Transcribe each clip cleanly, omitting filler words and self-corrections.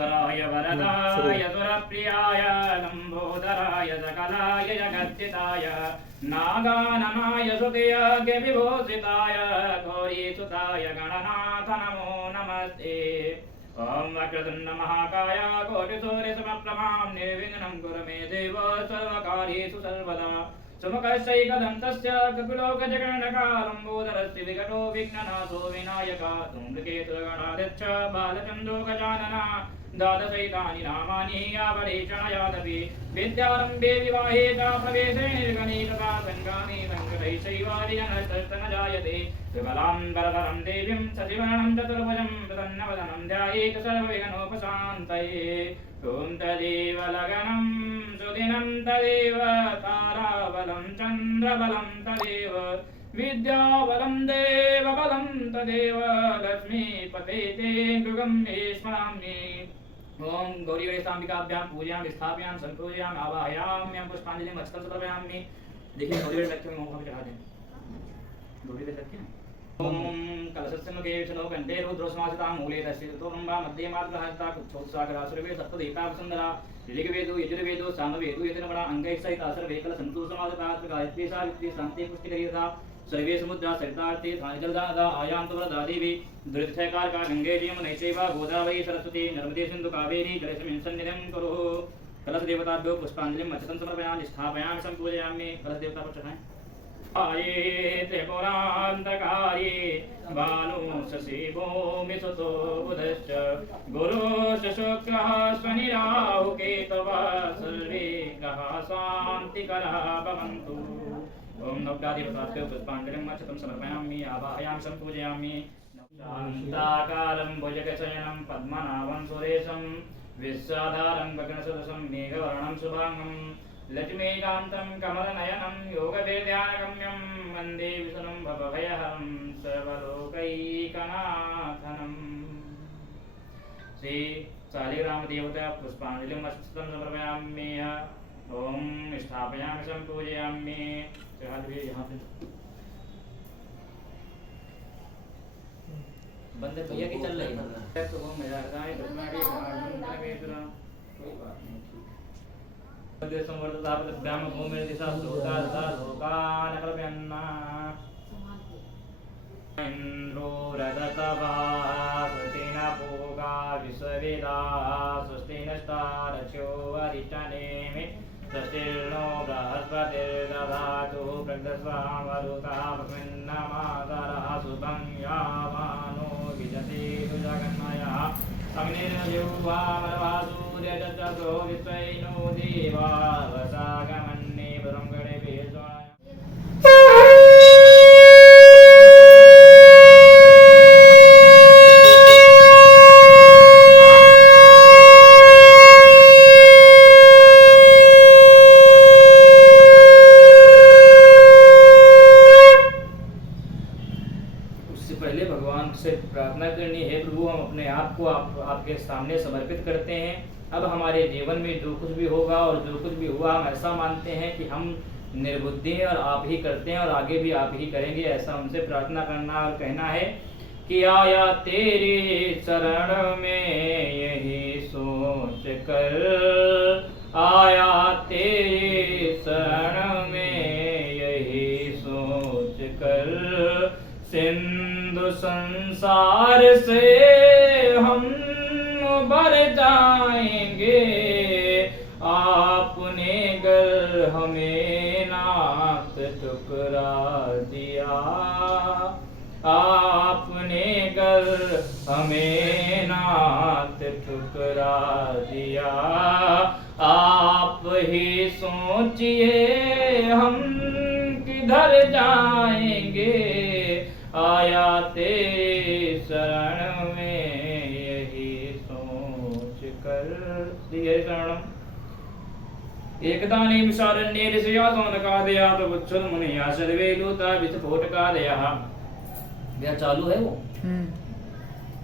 ईश्वराय वरदाय सुरप्रियाय लंबोदराय सकलाय जगच्चिताय नागाननाय सुखयाय विभूषिताय गौरीसुताय गणनाथ नमो नमस्ते। ओम वक्रतुंड महाकाय कोटिसूर्यसमप्रभां निर्विघ्नं कुरु मे देव सर्वकार्येषु सर्वदा। सुमुखश्चैकदन्तस्य कपिलोकजगणकालम्बोदरस्य विकटो विघ्ननाशो विनायकः धूम्रकेतुर्गणाध्यक्ष बालचन्द्रो गजाननः द्वादशैतानि नामानि आवरेषणयादपि विद्यारम्भे विवाहे च प्रवेशे निर्गणे तथा सङ्गामे सङ्कटैश्चैवादिजनस्तन जायते। विमलां वरदरं देवीं शशिवर्णं चतुर्भुजं प्रसन्नवदनं ध्यायेत् सर्वविघ्नोपशान्तये। ॐ तदेव लगनं सुदिनं तदेव ताराबलं चन्द्रबलं तदेव विद्याबलं देवबलं तदेव लक्ष्मीपते ते गृहं स्मरामि। ओम गौरी गणेशाम्बिकाभ्यां पूजयामि स्थापयामि संपूजयामि आवाहयामि पुष्पांजलिं अक्षतं समर्पयामि। देखिए गौरी गणेश लक्ष्मी मुख में चढ़ा दें। गौरी गणेश लक्ष्मी ओम कलशस्य मुखे विष्णु कंठे रुद्रसमासितां मूले तस्यतो रंभा मध्ये मातृहस्ता कुक्षोत्सागरा सर्वे सप्तदेवता सुंदरा ऋग्वेदो यजुर्वेदो सामवेदो यजनवरा अंगैः सर्वे कल संतु समासिता गायत्री सावित्री शांति पुष्टिकरीता सर्वे समुद्रा सरितार्थे जलदादा आयान्तु वरदा देवी दुरितक्षयकार का गंगे यमुने चैव गोदावरी सरस्वती नर्मदे सिंधु कावेरी जलेस्मिन् सन्निधिं कुरु। कलश देवताभ्यो पुष्पांजलिं अक्षतं समर्पयामि स्थापयामि संपूजयामि। कलश देवता पर चढ़ाएं। आये त्रिपुरान्तकाये बालो शशि भूमिसुतो बुधश्च गुरुश्च शुक्रः शनि राहु केतवः सर्वे ग्रहाः शान्तिकराः भवन्तु। ओम नवग्रहाधिपताभ्यो पुष्पांजलिं अक्षतं समर्पयामि आवाहयामि संपूजयामि। शान्ताकारं भुजगशयनं पद्मनाभं सुरेशं विश्वाधारं गगनसदृशं मेघवर्णं शुभांगं लक्ष्मीकान्तं कमलनयनं योगवेद्यानगम्यं वन्दे विष्णुं भवभयहरं सर्वलोकैकनाथनं। श्री शालिग्रामदेवता पुष्पांजलिं अक्षतं समर्पयामि। ओम स्थापयामि संपूजयामि। यहाँ पे बंद भैया की चल रही है तो वो मजा आता है घटना के कोई बात नहीं ठीक है। संवर्धतापद ब्रह्म भूमि दिशा श्रोता तथा लोकान कल्पयन्ना इंद्रो रदतवा स्वस्तेन पूगा विश्ववेदा स्वस्तेन स्तारच्यो अरिष्टनेमि स्वस्तिर्नो बृहस्पतिर्दधातु प्रग्रस्वामरुतामस्मिन्नमातरः शुभं यावानो विजते सुजगन्मयः अग्निर्युवामरवासूर्यजतसो विश्वैनो देवा वसागमन्ये वरं गणेभ्यः। प्रार्थना करनी है प्रभु हम अपने आप को आपके सामने समर्पित करते हैं। अब हमारे जीवन में जो कुछ भी होगा और जो कुछ भी हुआ हम ऐसा मानते हैं कि हम निर्बुद्धि हैं और आप ही करते हैं और आगे भी आप ही करेंगे, ऐसा हमसे प्रार्थना करना और कहना है कि आया तेरे शरण में यही सोच कर, आया तेरे शरण में यही सोच कर सिंधु संसार से हम उबर जाएंगे। आपने गर हमें नाथ ठुकरा दिया, आपने गर हमें नाथ ठुकरा दिया। आप ही सोचिए हम किधर जाएंगे, आया तेरे शरण में यही सोच कर। शरणम एकदाने विशारण्ये ऋषयातोनकादया प्रवुच्छुल मुनिया सर्वे लूता विस्फोटकादया। यह चालू है वो।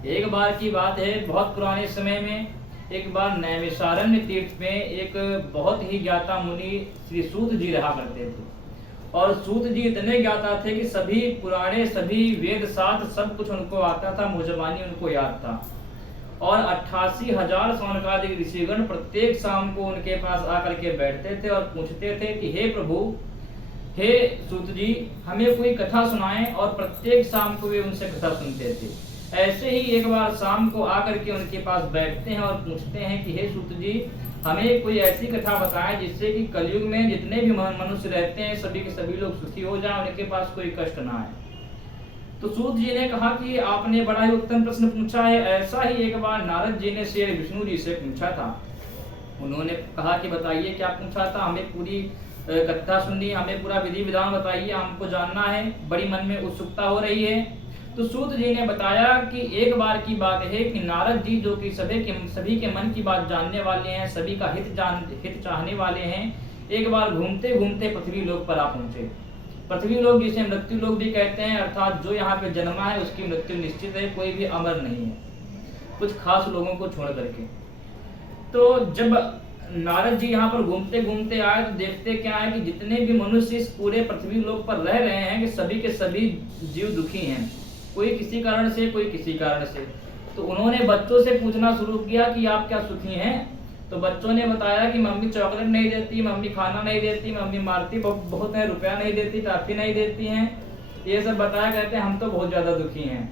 एक बार की बात है, बहुत पुराने समय में एक बार नैमिषारण्य तीर्थ में एक बहुत ही ज्ञाता मुनि श्री सूत जी रहा करते थे। और सूत जी इतने ज्ञाता थे कि सभी पुराणे, सभी वेद शास्त्र सब कुछ उनको आता था, मुजबानी उनको याद था। और 88,000 सौनकादिक ऋषिगण प्रत्येक शाम को उनके पास आकर के बैठते थे और पूछते थे कि हे प्रभु, हे सूत जी, हमें कोई कथा सुनाएं, और प्रत्येक शाम को वे उनसे कथा सुनते थे। ऐसे ही एक बार शाम को आकर के उनके पास बैठते हैं और पूछते हैं कि हे सूत जी, हमें कोई ऐसी कथा बताएं जिससे कि कलयुग में जितने भी मनुष्य रहते हैं सभी के सभी लोग सुखी हो जाएं, उनके पास कोई कष्ट ना आए। तो सूत जी ने कहा कि आपने बड़ा ही उत्तम प्रश्न पूछा है। ऐसा ही एक बार नारद जी ने शेर विष्णु जी से पूछा था। उन्होंने कहा कि बताइए क्या पूछा था, हमें पूरी कथा सुननी, हमें पूरा विधि विधान बताइए, हमको जानना है, बड़ी मन में उत्सुकता हो रही है। तो सूत जी ने बताया कि एक बार की बात है कि नारद जी, जो कि सभी के मन की बात जानने वाले हैं, सभी का हित चाहने वाले हैं, एक बार घूमते घूमते पृथ्वी लोक पर आ पहुंचे। पृथ्वी लोक जिसे मृत्यु लोक भी कहते हैं, अर्थात जो यहाँ पे जन्मा है उसकी मृत्यु निश्चित है, कोई भी अमर नहीं है, कुछ खास लोगों को छोड़ करके। तो जब नारद जी यहाँ पर घूमते घूमते आए तो देखते क्या है कि जितने भी मनुष्य इस पूरे पृथ्वी लोक पर रह रहे हैं कि सभी के सभी जीव दुखी हैं, कोई किसी कारण से, कोई किसी कारण से। तो उन्होंने बच्चों से पूछना शुरू किया कि आप क्या सुखी हैं? तो बच्चों ने बताया कि मम्मी चॉकलेट नहीं देती, मम्मी खाना नहीं देती, मम्मी मारती बहुत है, रुपया नहीं देती, टॉफी नहीं देती हैं, ये सब बताया। कहते हैं हम तो बहुत ज्यादा दुखी हैं।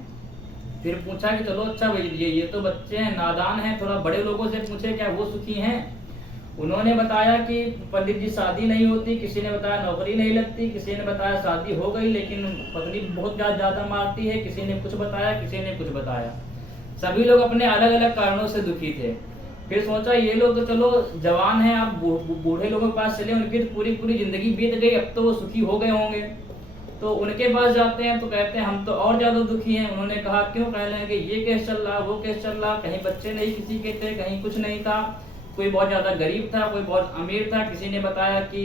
फिर पूछा कि चलो अच्छा भैया, ये तो बच्चे हैं, नादान हैं, थोड़ा बड़े लोगों से पूछे क्या वो सुखी हैं। उन्होंने बताया कि पंडित जी शादी नहीं होती, किसी ने बताया नौकरी नहीं लगती, किसी ने बताया शादी हो गई लेकिन पत्नी बहुत ज्यादा मारती है, किसी ने कुछ बताया, किसी ने कुछ बताया। सभी लोग अपने अलग अलग कारणों से दुखी थे। फिर सोचा ये लोग तो चलो जवान हैं, आप बूढ़े लोगों के पास चले, उनकी तो पूरी जिंदगी बीत गई, अब तो वो सुखी हो गए होंगे। तो उनके पास जाते हैं तो कहते हैं हम तो और ज्यादा दुखी हैं। उन्होंने कहा क्यों? कह लेंगे ये केस चल रहा, वो केस चल रहा, कहीं बच्चे नहीं किसी के थे, कहीं कुछ नहीं था, कोई बहुत ज्यादा गरीब था, कोई बहुत अमीर था। किसी ने बताया कि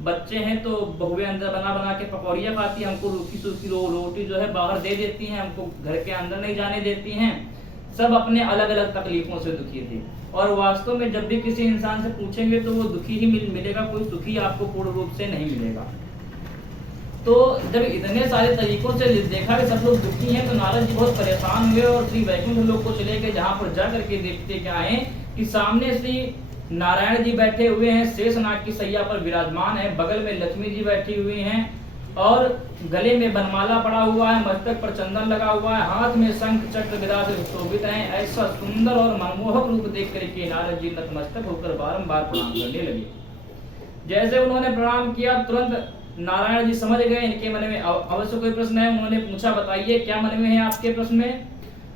बच्चे हैं तो बहुएं अंदर बना के पकौड़ियाँ खाती, हमको रूखी सूखी रोटी जो है बाहर दे देती हैं, हमको घर के अंदर नहीं जाने देती हैं। सब अपने अलग अलग तकलीफों से दुखी थे। और वास्तव में जब भी किसी इंसान से पूछेंगे तो वो दुखी ही मिलेगा, कोई सुखी आपको पूर्ण रूप से नहीं मिलेगा। तो जब इतने सारे तरीकों से देखा कि सब लोग दुखी हैं तो नारद जी बहुत परेशान हुए और श्री वैकुंठ लोक को चले गए, जहाँ पर जा करके देखते क्या है कि सामने श्री नारायण जी बैठे हुए हैं, शेषनाग की सैया पर विराजमान है, बगल में लक्ष्मी जी बैठी हुई हैं और गले में बनमाला पड़ा हुआ है, मस्तक पर चंदन लगा हुआ है, हाथ में शंख चक्र गदा से सुशोभित हैं। ऐसा सुंदर और मनमोहक रूप देख करके नारद जी नतमस्तक होकर बारंबार प्रणाम करने लगे। जैसे उन्होंने प्रणाम किया तुरंत नारायण जी समझ गए इनके मन में अवश्य कोई प्रश्न है। उन्होंने पूछा बताइए क्या मन में है आपके प्रश्न में?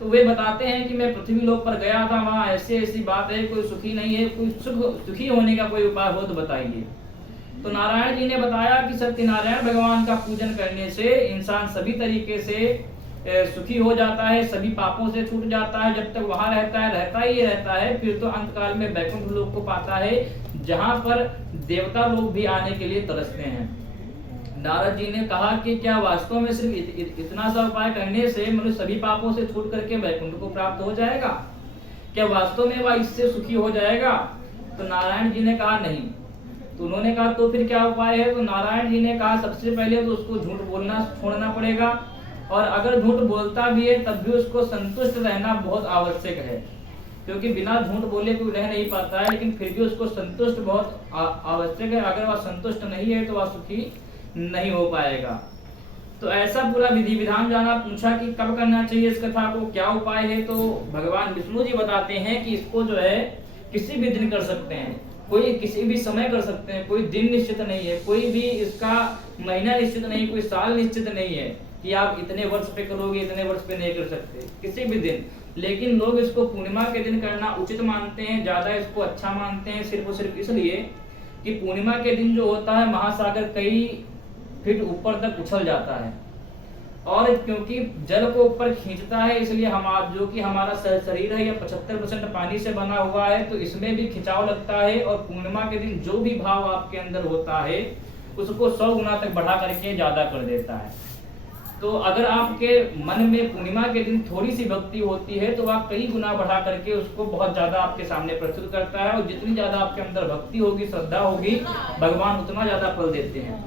तो वे बताते हैं कि मैं पृथ्वी लोक पर गया था, वहाँ ऐसी बात है, कोई सुखी नहीं है, कोई सुखी होने का कोई उपाय हो तो बताइए। तो नारायण जी ने बताया कि सत्यनारायण भगवान का पूजन करने से इंसान सभी तरीके से सुखी हो जाता है, सभी पापों से छूट जाता है। जब तक वहां रहता ही रहता है, फिर तो अंत काल में वैकुंठ लोक को पाता है, जहां पर देवता लोग भी आने के लिए तरसते हैं। नारद जी ने कहा कि क्या वास्तव में सिर्फ इतना सा उपाय करने से मनुष्य सभी पापों से छूट करके वैकुंठ को प्राप्त हो जाएगा? क्या वास्तव में वह इससे सुखी हो जाएगा? तो नारायण जी ने कहा नहीं। तो उन्होंने कहा तो फिर क्या उपाय है? तो नारायण जी ने कहा सबसे पहले तो उसको झूठ बोलना छोड़ना पड़ेगा, और अगर झूठ बोलता भी है तब भी उसको संतुष्ट रहना बहुत आवश्यक है, क्योंकि बिना झूठ बोले कोई रह नहीं पाता है, लेकिन फिर भी उसको संतुष्ट बहुत आवश्यक है। अगर वह संतुष्ट नहीं है तो वह सुखी नहीं हो पाएगा। तो ऐसा पूरा विधि विधान जाना, पूछा कि कब करना चाहिए इस कथा को, क्या उपाय है? तो भगवान विष्णु जी बताते हैं कि इसको जो है किसी भी दिन कर सकते हैं, कोई किसी भी समय कर सकते हैं, कोई दिन निश्चित नहीं है, कोई भी इसका महीना निश्चित नहीं, कोई साल निश्चित नहीं है कि आप इतने वर्ष पे करोगे, इतने वर्ष पे नहीं कर सकते, किसी भी दिन। लेकिन लोग इसको पूर्णिमा के दिन करना उचित मानते हैं, ज्यादा इसको अच्छा मानते हैं, सिर्फ और सिर्फ इसलिए कि पूर्णिमा के दिन जो होता है महासागर कई फीट ऊपर तक उछल जाता है, और क्योंकि जल को ऊपर खींचता है इसलिए जो कि हमारा शरीर है यह 75% पानी से बना हुआ है, तो इसमें भी खिंचाव लगता है। और पूर्णिमा के दिन जो भी भाव आपके अंदर होता है उसको 100 गुना तक बढ़ा करके ज्यादा कर देता है। तो अगर आपके मन में पूर्णिमा के दिन थोड़ी सी भक्ति होती है तो वह कई गुना बढ़ा करके उसको बहुत ज्यादा आपके सामने प्रस्तुत करता है, और जितनी ज्यादा आपके अंदर भक्ति होगी, श्रद्धा होगी, भगवान उतना ज्यादा फल देते हैं।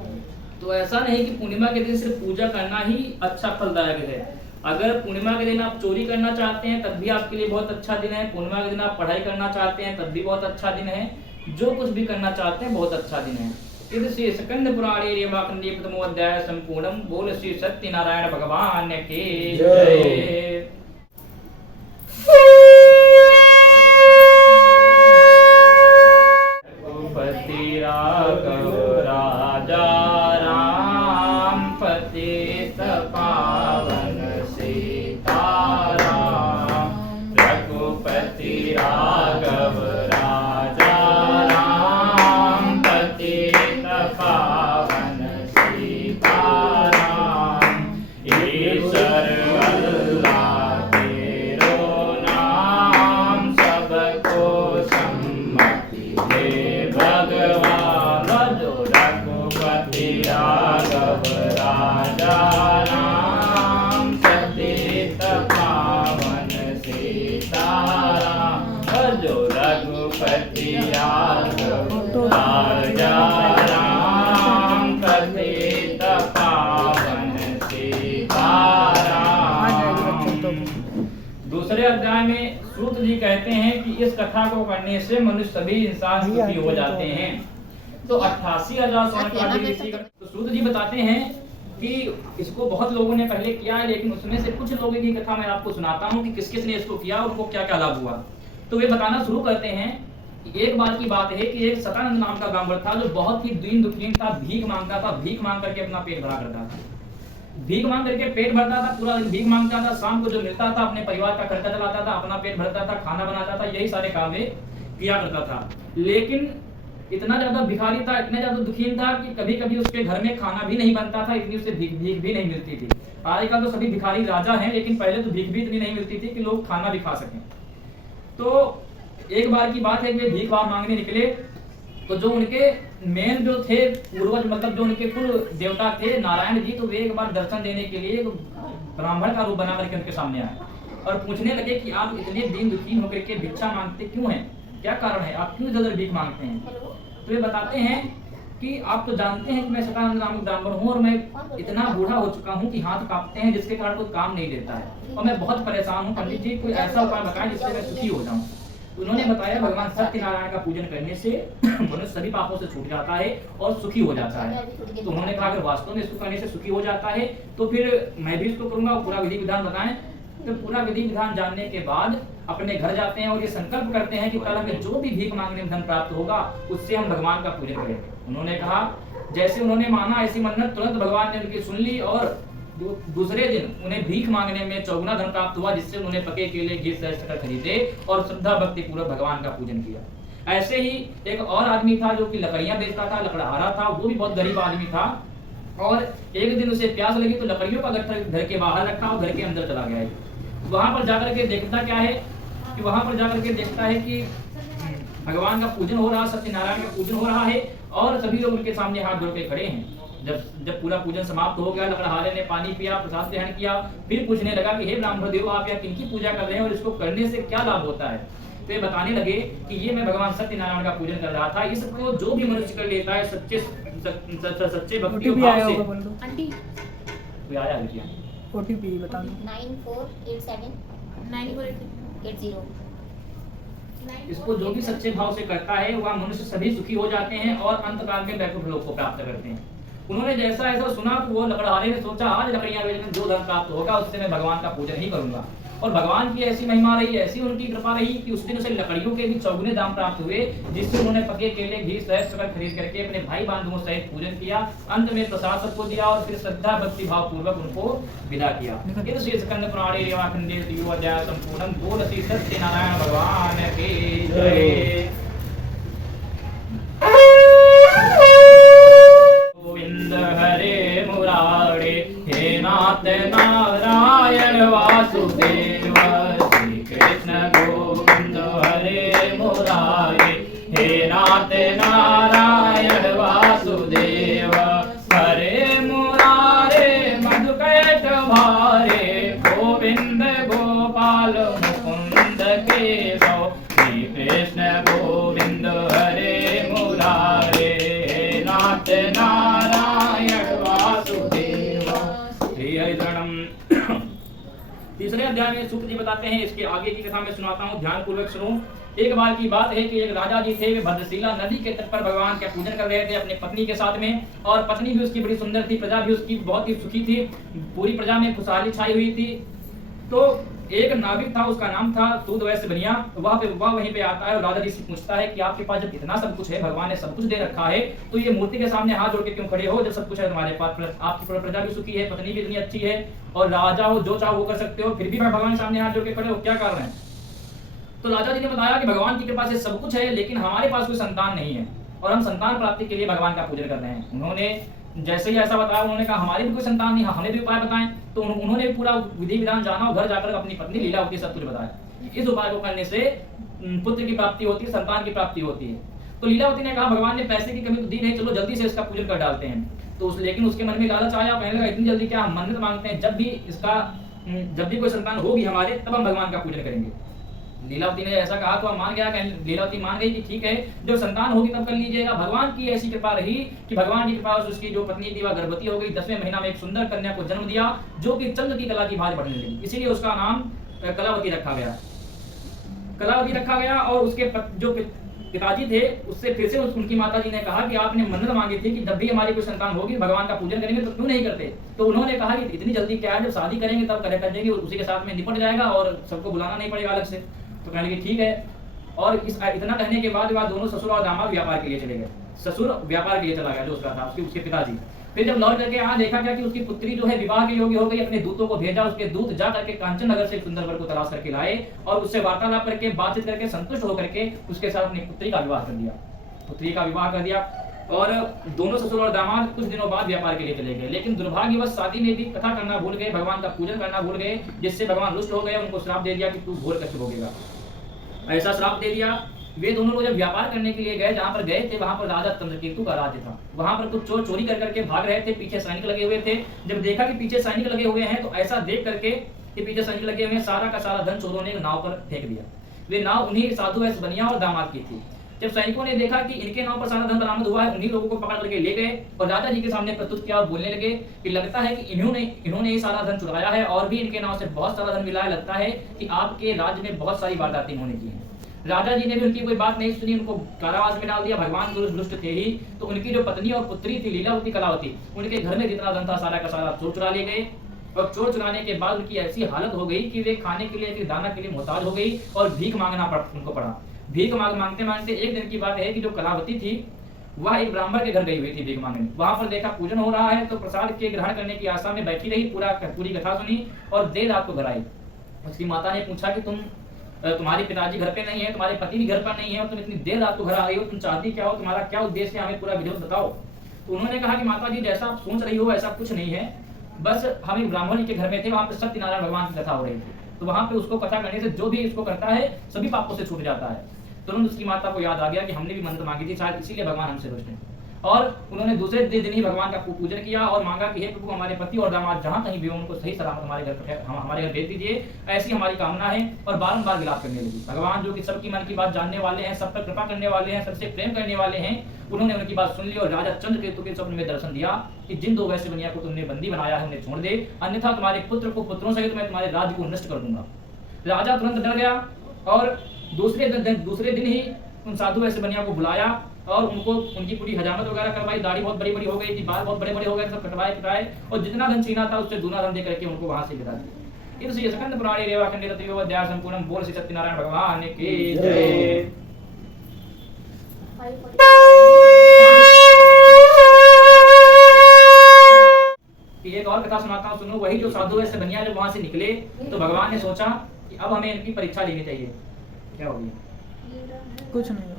तो ऐसा नहीं कि पूर्णिमा के दिन सिर्फ पूजा करना ही अच्छा फलदायक है, अगर पूर्णिमा के दिन आप चोरी करना चाहते हैं तब भी आपके लिए बहुत अच्छा दिन है। पूर्णिमा के दिन आप पढ़ाई करना चाहते हैं तब भी बहुत अच्छा दिन है। जो कुछ भी करना चाहते हैं बहुत अच्छा दिन है। इस श्री स्कंद पुराणे रेवाखंडी प्रथमो अध्याय संपूर्णम। बोल श्री सत्यनारायण भगवान की जय। रघुपति राघव राजा राम पतित पावन सीताराम। रघुपति राघव राजा राम पतित पावन सीताराम। ईश्वर अल्लाह तेरो नाम सबको सम्मति दे भगवान। जो रघुपति राघव राजा राम पतित पावन सीताराम। जो रघुपति राघव राजा राम पतित पावन सीताराम। दूसरे अध्याय में सूत जी कहते हैं कि इस कथा को करने से मनुष्य सभी इंसान सुखी हो जाते हैं। तो 88,000 स्वर्ण का ऋषि तो सूत जी बताते हैं कि इसको बहुत लोगों ने पहले किया है, लेकिन उसमें से कुछ लोगों की कथा मैं आपको सुनाता हूँ कि किस किस ने इसको किया और उनको क्या क्या लाभ हुआ। तो वे बताना शुरू करते हैं। एक बार की बात है कि एक सतानंद नाम का ब्राह्मण था जो बहुत ही दीन दुखी था, भीख मांगता था, भीख मांग करके अपना पेट भरा करता था। भीख मांग करके पेट भरता था, पूरा दिन भीख मांगता था, शाम को जो मिलता था अपने परिवार का खर्चा चलाता था, अपना पेट भरता था, खाना बनाता था, यही सारे काम किया करता था। लेकिन इतना ज्यादा भिखारी था, इतना ज्यादा दुखी था कि कभी कभी उसके घर में खाना भी नहीं बनता था, इतनी उसे भीख भी नहीं मिलती थी। आजकल तो सभी भिखारी राजा हैं, लेकिन पहले तो भीख भी इतनी नहीं मिलती थी कि लोग खाना भी खा सकें। तो एक बार की बात है कि वे भीख मांगने निकले, तो जो उनके मेन जो थे पूर्वज, मतलब जो उनके कुल देवता थे नारायण जी, तो वे एक बार दर्शन देने के लिए ब्राह्मण का रूप बना करके उनके सामने आए और पूछने लगे कि आप इतने दीन दुखी होकर के भिक्षा मांगते क्यों हैं, क्या कारण है, आप क्यों इधर भीख मांगते हैं। तो वे बताते हैं कि आप तो जानते हैं कि मैं सतानंद नामक ब्राह्मण हूँ और मैं इतना बूढ़ा हो चुका हूँ कि हाथ कांपते हैं, जिसके कारण कोई काम नहीं देता है और मैं बहुत परेशान हूँ। पंडित जी कोई ऐसा उपाय बताएं जिससे मैं सुखी हो जाऊँ। उन्होंने बताया भगवान सत्यनारायण का पूजन करने से मनुष्य सभी पापों से छूट जाता है और सुखी हो जाता है। तो उन्होंने कहा अगर वास्तव में इसको करने से सुखी हो जाता है तो फिर मैं भी इसको करूंगा, पूरा विधि विधान बताएं। तो पूरा विधि विधान जानने के बाद अपने घर जाते हैं और ये संकल्प करते हैं कि कल हमें जो भी भीख मांगने में धन प्राप्त होगा उससे हम भगवान का पूजन करेंगे। उन्होंने कहा, जैसे उन्होंने माना ऐसी मन्नत तुरंत भगवान ने उनकी सुन ली और दूसरे दिन उन्हें भीख मांगने में चौगुना धन प्राप्त हुआ, जिससे उन्होंने पके केले घी शक्कर खरीदे और श्रद्धा भक्ति पूर्वक भगवान का पूजन किया। ऐसे ही एक और आदमी था जो कि लकड़ियां बेचता था, लकड़हारा था, वो भी बहुत गरीब आदमी था और एक दिन उसे प्यास लगी तो लकड़ियों का गट्ठा घर के बाहर रखा और घर के अंदर चला गया। वहां पर जाकर के देखता क्या है कि वहां पर जाकर के देखता है कि भगवान का पूजन हो रहा, सत्यनारायण का पूजन हो रहा है और सभी लोग उनके सामने हाथ जोड़ के खड़े हैं। जब पूरा पूजन समाप्त हो गया, लकड़हारे ने पानी पिया, प्रसाद ग्रहण किया, फिर पूछने लगा कि हे ब्राह्मण देव, आप यहाँ किनकी पूजा कर रहे हैं और इसको करने से क्या लाभ होता है। तो ये बताने लगे कि ये मैं भगवान सत्यनारायण का पूजन कर रहा था। इसको जो भी मनुष्य कर लेता है सच्चे भक्ति भाव से। कोई आया है क्या? ओटीपी बता दो। 94879480। इसको जो भी सच्चे भाव से करता है वह मनुष्य सभी सुखी हो जाते हैं और अंतकाल में वैकुंठ लोक को प्राप्त करते हैं। उन्होंने जैसा ऐसा सुना तो वो लकड़हारे ने सोचा आज लकड़ियां बेचकर जो धन प्राप्त होगा उससे मैं भगवान का पूजन ही करूंगा। और भगवान की ऐसी महिमा रही, ऐसी उनकी कृपा रही कि उस दिन उसे लकड़ियों के भी चौगुने दाम प्राप्त हुए, जिससे उन्होंने पके केले घी शहद शक्कर खरीद करके अपने भाई बंधुओं सहित पूजन किया। अंत में प्रसाद सबको दिया और फिर श्रद्धा भक्ति भाव पूर्वक उनको विदा किया। इस स्कंद पुराणे रेवाखंडे अध्याय संपूर्ण। बोल श्री सत्यनारायण भगवान की जय। गोविंद हरे मुरारे हे नाथ नारायण वासुदेव। श्री कृष्ण गोविंद हरे मुरारे हे नाथ नारायण वासुदेव। हरे मुरारे मधुकैट भारे गोविंद गोपाल मुकुंद केशव। श्री कृष्ण गोविंद हरे मुरारे हे नाथ नारायण वासुदेव। श्री हरिचरणम अध्याय में सूत जी बताते हैं, इसके आगे की कथा मैं सुनाता हूँ, ध्यान पूर्वक सुनो। एक बार की बात है कि एक राजा जी थे, वे भद्रशिला नदी के तट पर भगवान का पूजन कर रहे थे अपनी पत्नी के साथ में, और पत्नी भी उसकी बड़ी सुंदर थी, प्रजा भी उसकी बहुत ही सुखी थी, पूरी प्रजा में खुशहाली छाई हुई थी। तो एक नाविक था, उसका नाम था सूद वैश्य बनिया। वह वहीं पे आता है और राजा जी से पूछता है कि आपके पास जब इतना सब कुछ है, भगवान ने सब कुछ दे रखा है, तो ये मूर्ति के सामने हाथ जोड़ के क्यों खड़े हो जब सब कुछ है तुम्हारे पास? आपकी प्रजा भी सुखी है, पत्नी भी इतनी अच्छी है, और राजा हो, जो चाहो वो कर सकते हो, फिर भी मैं भगवान के सामने हाथ जोड़ के खड़े हो, क्या कारण है? तो राजा जी ने बताया कि भगवान की कृपा से सब कुछ है, लेकिन हमारे पास कोई संतान नहीं है और हम संतान प्राप्ति के लिए भगवान का पूजन कर रहे हैं। उन्होंने जैसे ही ऐसा बताया, उन्होंने कहा हमारे भी कोई संतान नहीं, हमें भी उपाय बताएं। तो उन्होंने पूरा विधि विधान जाना और घर जाकर अपनी पत्नी लीलावती सब कुछ बताया। इस उपाय को करने से पुत्र की प्राप्ति होती है, संतान की प्राप्ति होती है। तो लीलावती ने कहा भगवान ने पैसे की कमी तो दी नहीं, चलो जल्दी से इसका पूजन कर डालते हैं। तो लेकिन उसके मन में लालच आया, कहने लगा इतनी जल्दी क्या, हम मन्नत मांगते हैं, जब भी कोई संतान होगी हमारे, तब हम भगवान का पूजन करेंगे। लीलावती ने ऐसा कहा तो मान गया, लीलावती मान गई कि ठीक है, जब संतान होगी तब कर लीजिएगा। भगवान की ऐसी कृपा रही कि भगवान की कृपा से उसकी जो पत्नी थी वह गर्भवती हो गई। 10वें महीना में एक सुंदर कन्या को जन्म दिया, जो कि चंद्र की कला की भांति बढ़ने लगी, इसीलिए उसका नाम कलावती रखा गया। कलावती रखा गया। और उसके जो पिताजी थे, उससे फिर से उनकी माता जी ने कहा कि आपने मन्नत मांगी थी कि जब भी हमारी कोई संतान होगी भगवान का पूजन करेंगे, तो क्यों नहीं करते? तो उन्होंने कहा कि इतनी जल्दी क्या है, जब शादी करेंगे तब कर देंगे, उसी के साथ में निपट जाएगा और सबको बुलाना नहीं पड़ेगा अलग से। तो कहने लगे ठीक है। और इतना कहने के बाद दोनों ससुर और दामाद व्यापार के लिए चले गए। ससुर व्यापार के लिए चला गया जो उसका था, उसके पिताजी। फिर जब लौट करके यहाँ देखा गया कि उसकी पुत्री जो है विवाह के योग्य हो गई, अपने दूतों को भेजा, उसके दूत जा करके कांचन नगर से सुंदर वर को तलाश करके लाए और उससे वार्तालाप करके बातचीत करके संतुष्ट होकर के उसके साथ अपनी पुत्री का विवाह कर दिया। पुत्री का विवाह कर दिया और दोनों ससुर और दामाद कुछ दिनों बाद व्यापार के लिए चले गए। लेकिन दुर्भाग्यवश शादी में भी कथा करना भूल गए, भगवान का पूजन करना भूल गए, जिससे भगवान रुष्ट हो गए, उनको श्राप दे दिया कि तू घोर कष्ट भोगेगा। ऐसा श्राप दे दिया। वे दोनों लोग जब व्यापार करने के लिए गए, जहां पर गए थे वहां पर राजा चंद्रकेतु का राज्य था। वहां पर कुछ चोर चोरी कर करके भाग रहे थे, पीछे सैनिक लगे हुए थे। जब देखा कि पीछे सैनिक लगे हुए हैं, तो ऐसा देख करके कि पीछे सैनिक लगे हुए हैं, सारा का सारा धन चोरों ने नाव पर फेंक दिया। वे नाव उन्हीं साधु वैश्य बनिया और दामाद की थी। जब सैनिकों ने देखा कि इनके नाव पर सारा धन बरामद हुआ है, उन्हीं लोगों को पकड़ करके ले गए और राजा जी के सामने प्रस्तुत किया और बोलने लगे कि लगता है कि इन्होंने ये सारा धन चुराया है और भी इनके नाव से बहुत सारा धन मिला है। लगता है कि आपके राज्य में बहुत सारी वारदातें होने की हैं। राजा जी ने भी उनकी कोई बात नहीं सुनी, उनको कारावास में डाल दिया। भगवान गुरु दुष्ट थे ही, तो उनकी जो पत्नी और पुत्री थी लीलावती कलावती, उनके घर में जितना धन था सारा का सारा चोर चुरा ले गए। और चोर चुराने के बाद उनकी ऐसी हालत हो गई कि वे खाने के लिए, दाना के लिए मोहताज हो गई और भीख मांगना उनको पड़ा। भीख मांगते मांगते एक दिन की बात है कि जो कलावती थी वह एक ब्राह्मण के घर गई हुई थी भीख मांगने। वहां पर देखा पूजन हो रहा है, तो प्रसाद के ग्रहण करने की आशा में बैठी रही, पूरी कथा सुनी और देर रात को घर आई। उसकी माता ने पूछा कि तुम्हारे पिताजी घर पे नहीं है, तुम्हारे पति भी घर पर नहीं है और तुम इतनी देर रात को घर आ रही हो, तुम चाहती क्या हो, तुम्हारा क्या उद्देश्य है, हमें पूरा विधिवत बताओ। तो उन्होंने कहा कि माता जी जैसा आप सोच रही हो ऐसा कुछ नहीं है, बस हम एक ब्राह्मण के घर में थे, वहां पे सत्यनारायण भगवान की कथा हो रही थी, तो वहां पे उसको कथा करने से जो भी इसको करता है सभी पापों से छूट जाता है। तुरंत उसकी माता को याद आ गया कि हमने भी मन्नत मांगी थी, शायद इसीलिए भगवान हमसे रुष्ट हैं। और उन्होंने दूसरे दिन ही भगवान का पूजन किया और मांगा कि हे प्रभु, हमारे पति और दामाद जहां कहीं भी हो उनको सही सलामत हमारे घर भेज दीजिए, ऐसी हमारी कामना है। और बारंबार विलाप करने लगी। भगवान जो कि सबकी मन की बात जानने वाले हैं, सब पर कृपा करने वाले हैं, सबसे प्रेम करने वाले हैं, उन्होंने उनकी बात सुन ली और राजा चंद्रकेतु के स्वप्न में दर्शन दिया कि जिन दो वैश्य बनिया को तुमने बंदी बनाया है उन्हें छोड़ दे, अन्यथा तुम्हारे पुत्र को पुत्रों सहित मैं तुम्हारे राज्य को नष्ट कर दूंगा। राजा तुरंत डर गया और दूसरे दिन ही उन साधु वैश्य बनिया को बुलाया और उनको उनकी पूरी हजामत वगैरह करवाई। दाढ़ी बहुत बड़ी बड़ी हो गई थी, बाल बहुत बड़े बड़े हो गए, सब कटवाए और जितना धन छीना था उससे दूना धन दे करके उनको वहां से विदा दिया। इस स्कंद पुराणे रेवा खंडे तत्व अध्याय संपूर्ण। बोल श्री सत्यनारायण भगवान की जय। एक और कथा सुनाता हूँ, सुनो। वही जो साधु वैश्य बनिया जब वहां से निकले तो भगवान ने सोचा कि अब हमें इनकी परीक्षा लेनी चाहिए। क्या होगी? कुछ नहीं।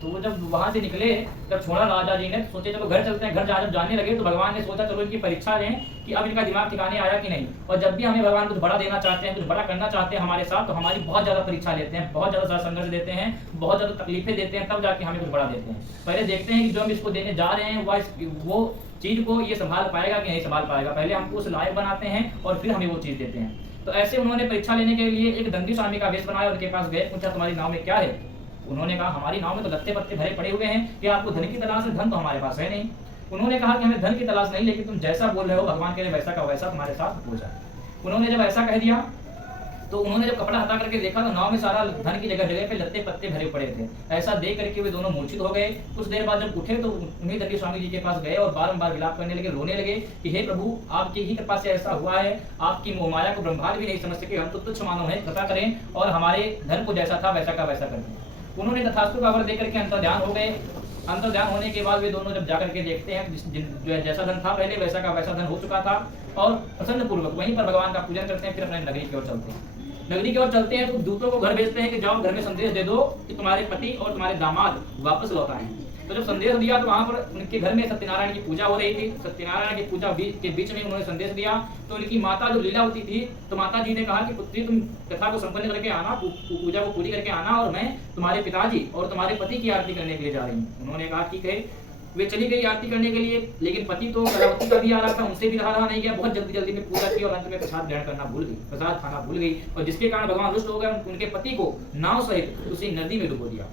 तो वो जब वहां से निकले, जब छोड़ा राजा जी ने, सोचे चलो घर चलते हैं। घर जब जाने लगे तो भगवान ने सोचा चलो इनकी परीक्षा लें कि अब इनका दिमाग ठिकाने आया कि नहीं। और जब भी हमें भगवान कुछ बड़ा देना चाहते हैं, कुछ बड़ा करना चाहते हैं हमारे साथ, तो हमारी बहुत ज्यादा परीक्षा लेते हैं, बहुत ज्यादा संघर्ष देते हैं, बहुत ज्यादा तकलीफें देते हैं, तब जाके हमें कुछ बड़ा देते हैं। पहले देखते हैं कि जो हम इसको देने जा रहे हैं वो चीज को ये संभाल पाएगा कि नहीं संभाल पाएगा। पहले हमको उस लायक बनाते हैं और फिर हमें वो चीज देते हैं। तो ऐसे उन्होंने परीक्षा लेने के लिए एक दंडी स्वामी का वेश बनाया, उनके पास गए, पूछा तुम्हारी नाव में क्या है? उन्होंने कहा हमारी नाव में तो लत्ते पत्ते भरे पड़े हुए हैं कि आपको धन की तलाश है, धन तो हमारे पास है नहीं। उन्होंने कहा कि हमें धन की तलाश नहीं, लेकिन तुम जैसा बोल रहे हो भगवान कह रहे वैसा का वैसा तुम्हारे साथ हो जाए। उन्होंने जब ऐसा कह दिया तो उन्होंने जब कपड़ा हटा करके देखा तो नाव में सारा धन की जगह जगह पे लत्ते पत्ते भरे पड़े थे। ऐसा देख करके वे दोनों मूर्छित हो गए। कुछ देर बाद जब उठे तो उन्हीं तक स्वामी जी के पास गए और बारंबार विलाप करने लगे, रोने लगे कि हे प्रभु, आपकी ही कृपा से ऐसा हुआ है, आपकी मोहमाया को ब्रह्मांड भी नहीं समझ सके, हम तो तुच्छ मानव हैं, कृपा करें और हमारे धन को जैसा था वैसा का वैसा कर दें। उन्होंने तथास्तु का वर देकर के अंतर्ध्यान हो गए। अंतर्ध्यान होने के बाद वे दोनों जब जाकर के देखते हैं जो जैसा धन था पहले वैसा का वैसा धन हो चुका था, और प्रसन्न पूर्वक वहीं पर भगवान का पूजन करते हैं। फिर अपने नगरी की ओर चलते हैं। नगरी की ओर चलते हैं तो दूतों को घर भेजते हैं कि जाओ घर में संदेश दे दो कि तुम्हारे पति और तुम्हारे दामाद वापस लौट आए। तो जब संदेश दिया तो वहां पर उनके घर में सत्यनारायण की पूजा हो रही थी। सत्यनारायण की पूजा के बीच में उन्होंने संदेश दिया तो उनकी माता जो लीलावती थी, तो माता जी ने कहा कि पुत्री तुम कथा को संपन्न करके आना, पूजा को पूरी करके आना, और मैं तुम्हारे पिताजी और तुम्हारे पति की आरती करने के लिए जा रही हूँ। उन्होंने कहा ठीक है। वे चली गई आरती करने के लिए, लेकिन पति तो कलावती का भी आ रहा था, उनसे भी रहा नहीं गया। बहुत जल्दी जल्दी में पूजा की और अंत में प्रसाद ग्रहण करना भूल गई, प्रसाद खाना भूल गई, और जिसके कारण भगवान रुष्ट हो गए। उनके पति को नाव सहित उसी नदी में डुबो दिया।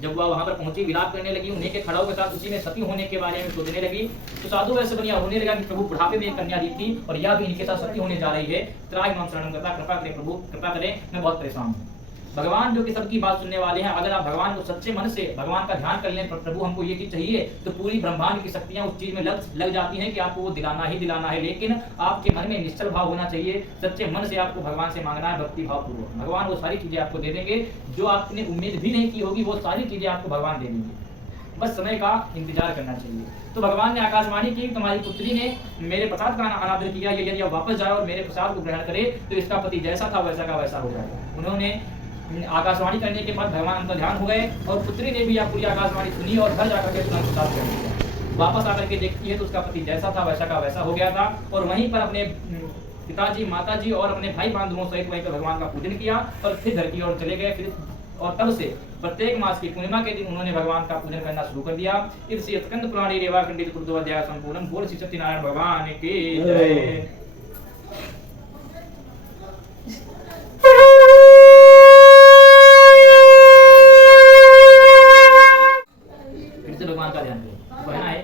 जब वह वहां पर पहुंची, विलाप करने लगी, उन्हीं के खड़ाओं के साथ उसी में सती होने के बारे में सोचने लगी। तो साधु वैसे बनिया होने लगा कि प्रभु बुढ़ापे में एक कन्या दी थी और यह भी इनके साथ सती होने जा रही है। त्राहि मां शरणं गता, कृपा करें प्रभु, कृपा करें, मैं बहुत परेशान हूँ। भगवान जो कि सबकी बात सुनने वाले हैं, अगर आप भगवान को सच्चे मन से भगवान का ध्यान कर लें, प्रभु हमको ये चीज चाहिए, तो पूरी ब्रह्मांड की शक्तियां उस चीज में लग जाती हैं कि आपको वो दिलाना ही दिलाना है। लेकिन आपके मन में निश्चल भाव होना चाहिए, सच्चे मन से आपको भगवान से मांगना है, भक्ति भाव पूर्वक। भगवान वो सारी चीजें आपको दे देंगे जो आपने उम्मीद भी नहीं की होगी, वो सारी चीजें आपको भगवान दे देंगे। बस समय का इंतजार करना चाहिए। तो भगवान ने आकाशवाणी की, तुम्हारी पुत्री ने मेरे प्रसाद का अनादर किया, यदि वापस जाए और मेरे प्रसाद को ग्रहण करे तो इसका पति जैसा था वैसा का वैसा हो जाएगा। उन्होंने आकाशवाणी करने के बाद भगवान अंतर ध्यान हो गए और पुत्री ने भी पूरी आकाशवाणी सुनी और घर जाकर के तुरंत प्रसाद ग्रहण किया। वापस आकर के देखती है तो उसका पति जैसा था वैसा का वैसा हो गया था, और वहीं पर अपने पिताजी, माताजी और अपने भाई बंधुओं सहित वहीं पर भगवान का पूजन किया और फिर घर की ओर चले गए। फिर और तब से प्रत्येक मास की पूर्णिमा के दिन उन्होंने भगवान का पूजन करना शुरू कर दिया। इस स्कंद पुराणी रेवा खंडित चतुर्थ अध्याय संपूर्ण। बोल श्री सत्यनारायण भगवान की जय। भगवान का ध्यान करें। कहना है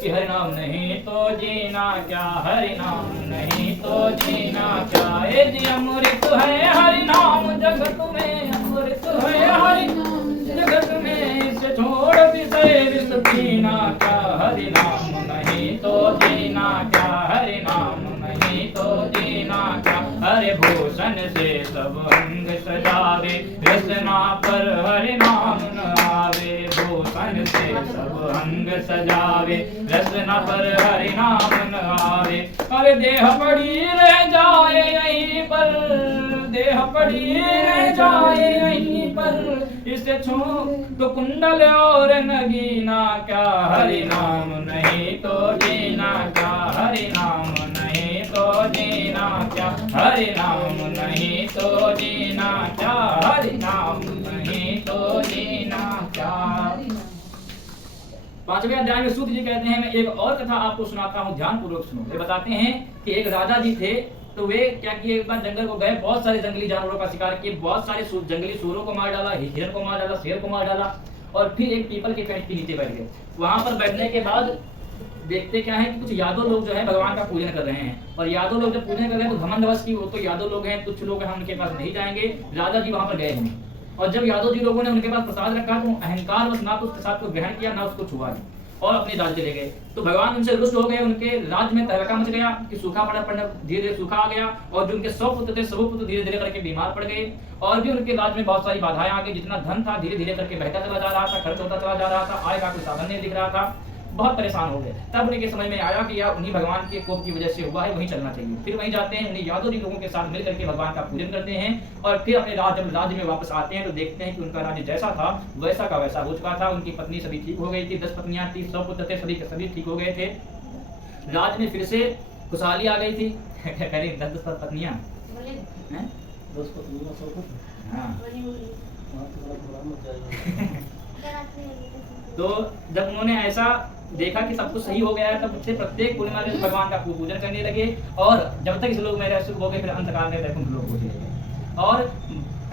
कि हरि नाम नहीं तो जीना क्या, हरि नाम नहीं तो जीना क्या, ये जी अमृत है हरि नाम जगत में, अमृत है हरि नाम जगत में, इसे छोड़ विषय विष पीना क्या, हरि नाम नहीं तो जीना क्या, हरि नाम नहीं तो जीना क्या। हरि भूषण से सब अंग सजावे, रसना पर हरि नाम न आवे, भूषण से सब अंग सजावे, रसना पर हरि नाम न आवे। अरे देह पड़ी रह जाए यहीं पर, देह पड़ी रह जाए यहीं पर, इसे छू तो कुंडल और नगीना क्या, हरि नाम नहीं तो जीना क्या, हरि नाम नहीं तो जीना क्या, हरि नाम नहीं तो जीना क्या, हरि नाम नहीं तो जीना क्या। पांचवें अध्याय में सूत जी कहते हैं, मैं एक और कथा आपको सुनाता हूँ, ध्यान पूर्वक सुनो। वे बताते हैं कि एक राजा जी थे, तो वे क्या किए, एक बार जंगल को गए, बहुत सारे जंगली जानवरों का शिकार किए, बहुत सारे जंगली सूरों को मार डाला, हिरण को मार डाला, शेर को मार डाला, और फिर एक पीपल के पेड़ के नीचे बैठ गए। वहां पर बैठने के बाद देखते क्या है कि कुछ यादव लोग जो है भगवान का पूजन कर रहे हैं, और यादव लोग जब पूजन कर रहे हैं तो घमंड वश की, वो तो यादव लोग हैं, कुछ लोग हैं, हम उनके पास नहीं जाएंगे। राजा जी वहां पर गए हैं, और जब यादव जी लोगों ने उनके पास प्रसाद रखा तो अहंकार वश ना तो उस प्रसाद को ग्रहण किया, ना उसको छुआ और अपने राज्य चले गए। तो भगवान उनसे रुष्ट हो गए, उनके राज्य में तहलका मच गया कि सूखा पड़ा, धीरे धीरे सूखा आ गया, और जो उनके 100 पुत्र थे, 100 पुत्र धीरे धीरे करके बीमार पड़ गए, और भी उनके राज्य में बहुत सारी बाधाएं आ गई। जितना धन था धीरे धीरे करके बहता चला जा रहा था, खर्च होता चला जा रहा था, आय का कोई साधन नहीं दिख रहा था, बहुत परेशान हो गए। तब उनके समझ में आया कि यार उन्हीं भगवान के कोप की वजह से हुआ है, वहीं चलना चाहिए। फिर वहीं जाते हैं, उन्हीं यादव जी लोगों के साथ मिल करके भगवान का पूजन करते हैं, और फिर अपने राज्य में वापस आते हैं तो देखते हैं कि उनका राज्य जैसा था वैसा का वैसा हो चुका था। उनकी पत्नी सभी ठीक हो गई थी, 10 पत्नियां थी, 100 पुत्र थे, सभी के सभी ठीक हो गए थे। राज्य में फिर से खुशहाली आ गई थी। करीब 10 पत्नियां, तो जब उन्होंने ऐसा देखा कि सब कुछ सही हो गया है, तब से प्रत्येक पूर्णिमा में भगवान का पूजन करने लगे, और जब तक इस लोग में रह हो गए, फिर अंतकाल में वैकुंठ लोक को चले गए। और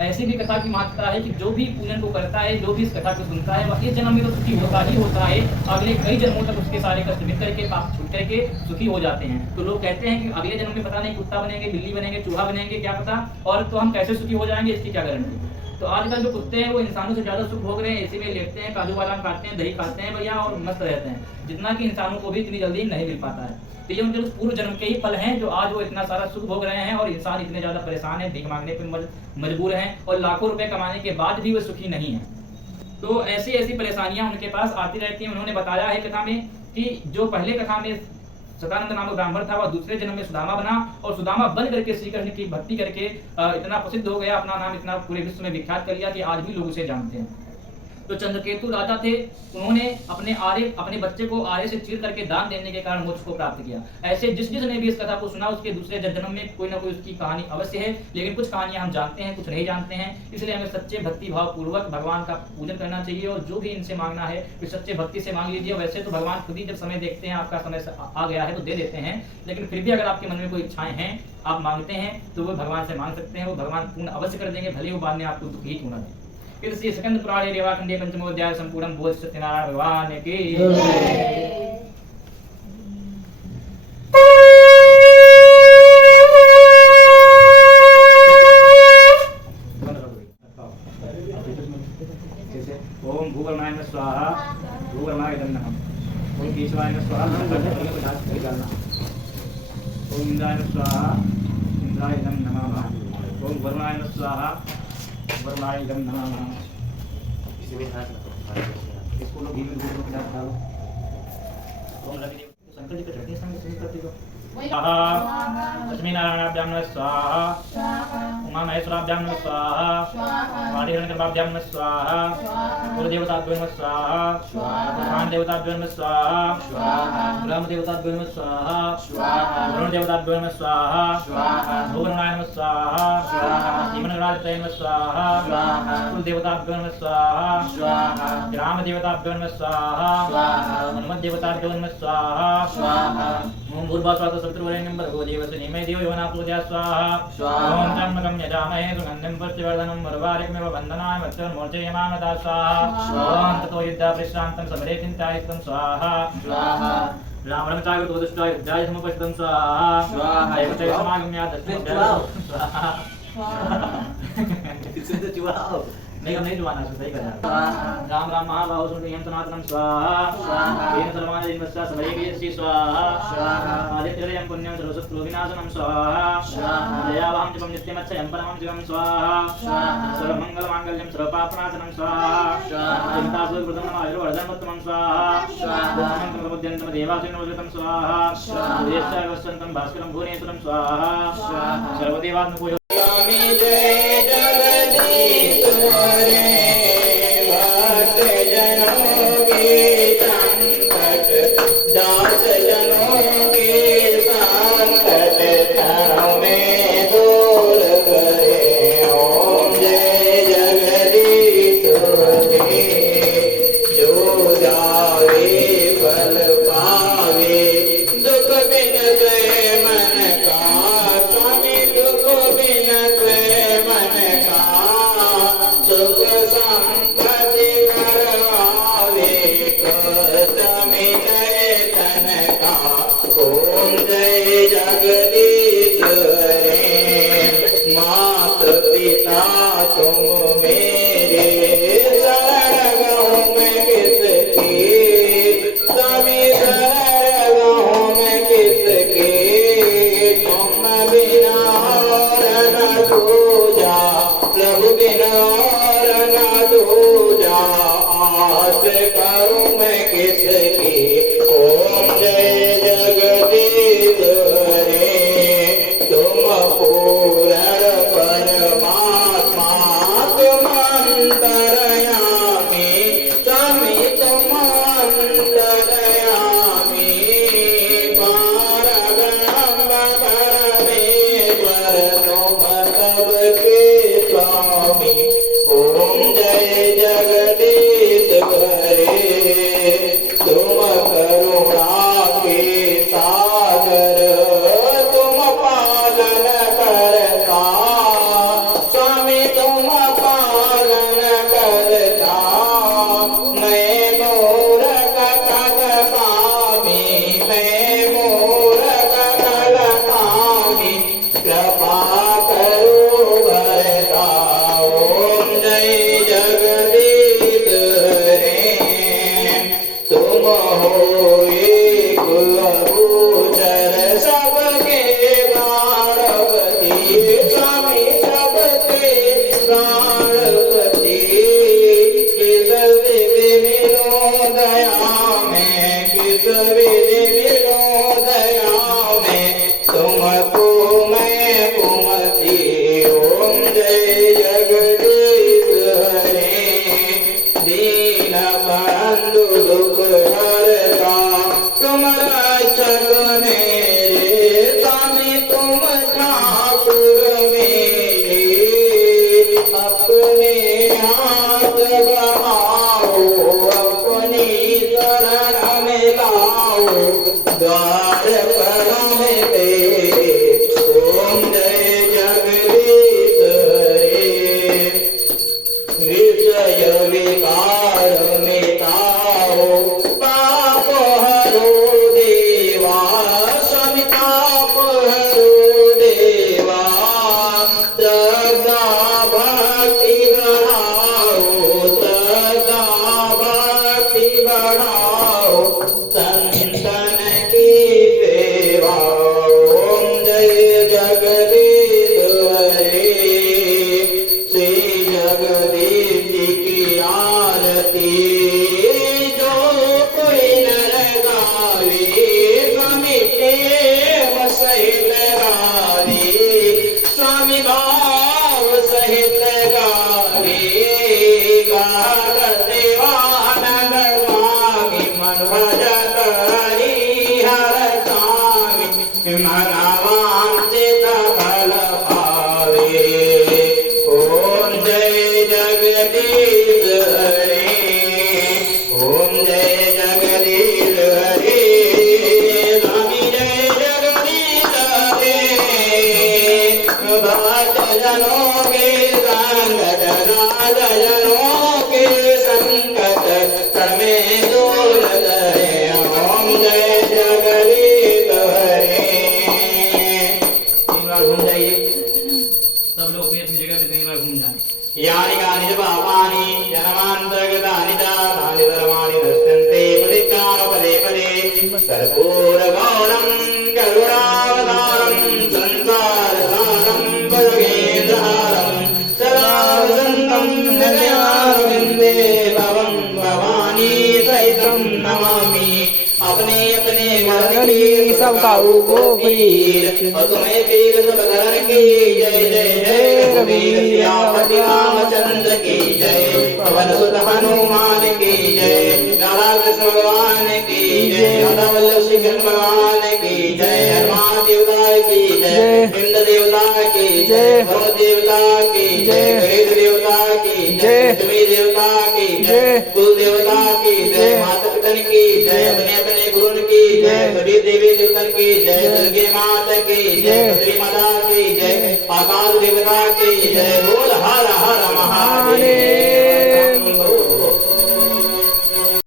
ऐसी भी कथा की महत्ता है कि जो भी पूजन को करता है, जो भी इस कथा को सुनता है, वह इस जन्म में तो सुखी होता ही होता है, अगले कई जन्मों तक उसके सारे कष्ट मिट करके, पाप छूट करके सुखी हो जाते हैं। तो लोग कहते हैं कि अगले जन्म में पता नहीं कुत्ता बनेंगे, बिल्ली बनेंगे, चूहा बनेंगे, क्या पता, और तो हम कैसे सुखी हो जाएंगे, इसकी क्या गारंटी। तो आजकल जो कुत्ते हैं वो इंसानों से ज्यादा सुख भोग रहे हैं, एसी में लेटते हैं, काजू बादाम खाते हैं, दही खाते हैं भैया, और मस्त रहते हैं, जितना कि इंसानों को भी इतनी जल्दी नहीं मिल पाता है। तो ये उनके पूर्व जन्म के ही फल हैं जो आज वो इतना सारा सुख भोग रहे हैं, और इंसान इतने ज्यादा परेशान है, भीख मांगने पे मजबूर हैं, और लाखों रुपए कमाने के बाद भी वो सुखी नहीं है। तो ऐसी ऐसी परेशानियां उनके पास आती रहती हैं। उन्होंने बताया है कथा में कि जो पहले कथा में सदानंद नामक ब्राह्मण था, वह दूसरे जन्म में सुदामा बना, और सुदामा बन करके श्री कृष्ण की भक्ति करके इतना प्रसिद्ध हो गया, अपना नाम इतना पूरे विश्व में विख्यात कर लिया कि आज भी लोग उसे जानते हैं। तो चंद्रकेतु राजा थे, उन्होंने अपने बच्चे को आरे से चीर करके दान देने के कारण मोक्ष को प्राप्त किया। ऐसे जिस जिसने भी इस कथा को सुना उसके दूसरे जन्म में कोई ना कोई उसकी कहानी अवश्य है, लेकिन कुछ कहानियां हम जानते हैं, कुछ नहीं जानते हैं। इसलिए हमें सच्चे भक्ति भाव पूर्वक भगवान का पूजन करना चाहिए, और जो भी इनसे मांगना है फिर सच्चे भक्ति से मांग लीजिए। वैसे तो भगवान खुद ही जब समय देखते हैं, आपका समय आ गया है तो दे देते हैं, लेकिन फिर भी अगर आपके मन में कोई इच्छाएं हैं, आप मांगते हैं, तो वो भगवान से मांग सकते हैं, वो भगवान पूर्ण अवश्य कर देंगे, भले वो बाद में आपको दुखी क्यों ना दे। फिर से स्कंद पुराणे रेवाखंडे पंचमोध्याय संपूर्ण बोध सत्यनारायण भगवान की ओम भूगर्णाय नमः स्वाहा, भूगर्णाय नमः, ओम केशवाय नमः स्वाहा, ओम इंद्राय नमः स्वाहा, इंद्राय नमः, ओम वरुणाय नमः स्वाहा, वरुणाय नमः। इसको लोग घी में दूध में मिला डालो। ओम लक्ष्मी शंकर जी का चटनी संग करते हो। लक्ष्मी नारायणाभ्याम नमः स्वाहा, उमा महेश्वराभ्याम नमः स्वाहा, वाणीहिरण्यगर्भाभ्याम नमः स्वाहा, कुलदेवताभ्यो नमः स्वाहा, ब्रह्मांड देवताभ्यो नमः स्वाहा, ब्रह्म देवताभ्यो नमः स्वाहा, वरुण देवताभ्यो नमः स्वाहा, भूगर्णाय नमः स्वाहा, हिमनगराधिपतये नमः स्वाहा, कुलदेवताभ्यो नमः स्वाहा, ग्राम देवताभ्यो नमः स्वाहा, हनुमत देवताभ्यो नमः स्वाहा, ओम भूर्भुवस्वाहा सवितुर्वरेण्यं भर्गो देवस्य धीमहि धियो यो न प्रचोदयात् स्वाहा, ओम त्र्यंबकं यजामहे सुगन्धिं पुष्टिवर्धनं उर्वारुकमिव बन्धनाय मृत्युर्मूर्छयमामृता स्वाहा, ओम ततो युद्धा प्रशान्तं समरे चिन्तायितं स्वाहा, रामरमचाय तो दुष्टाय जय समपष्टं स्वाहा, देवते समागम्य दस्मिन् स्वाहा। नहीं जुबाना से सही करना। राम राम महाभाव सुनियं सनातनं स्वाहा, येन सर्वान् जन्मस्य समरेगेयसि स्वाहा, आदित्यहृदयं पुण्यं सर्वशत्रु विनाशनं स्वाहा, दयावाहं जपं नित्यमच्छयं परमं शिवं स्वाहा, सर्वमङ्गलमाङ्गल्यं सर्वपापनाशनं स्वाहा, चिन्तासुरकृतं नमायुर्वर्धनमुत्तमं स्वाहा, दुःखमन्त्रमुद्यन्तं देवासुरनमोदितं स्वाहा, उदयश्चागस्वन्तं भास्करं भुवनेश्वरं स्वाहा, सर्वदेवात्मको ओम जय जगदीश हरे। विकार मिटाओ पाप हरो देवा स्वामी पाप हरो देवा सदा भक्ति बढ़ाओ सदा भक्ति बढ़ाओ संतन की सेवा ओम जय जगदीश हरे श्री जगदीश जी की आरती जो कोई नर गावे स्वामी प्रेम सहित गावे स्वामी भाव सहित गावे देवानंद स्वामी मन भजत हरि हर स्वामी मनवांचित फल पावे ओम जय जगदीश हरे ओम जय जगदीश हरे स्वामी जय जगदीश हरे भक्त जनों के संगत नाथ जनों के संगत तमे दूर गए ओम जय जगदीश हरे तीन बार घूम जाइए सब लोग अपनी अपनी जगह पे कई बार घूम जाए यानि कानि च पापानि जन्मान्तर्गतानि च तानि धर्माणि नश्यन्ते पतिताम पदे पदे कर्पूरगौरं करुणावतारं संसारसारं भजगेन्द्रहारं सदा वसन्तं हृदयारविन्दे भवं भवानी सहितं नमामि अपने अपने घर की सबका पीर और तुम्हें पीर सब घर की जय जय जय रघुवीर सियापति रामचंद्र की जय पवन सुत हनुमान की जय राधा कृष्ण भगवान की जय राधा वल्लभ श्री कृष्ण भगवान की जय हनुमान देवता की जय इंद्र देवता की जय वरुण देवता की जय वेद देवता की जय लक्ष्मी देवता की जय कुल देवता की जय माता पिता की जय अपने अपने गुरु की जय सभी देवी देवता की जय दुर्गे माता की जय श्री माता की जय आकाश देवता की जय बोल हर हर महादेव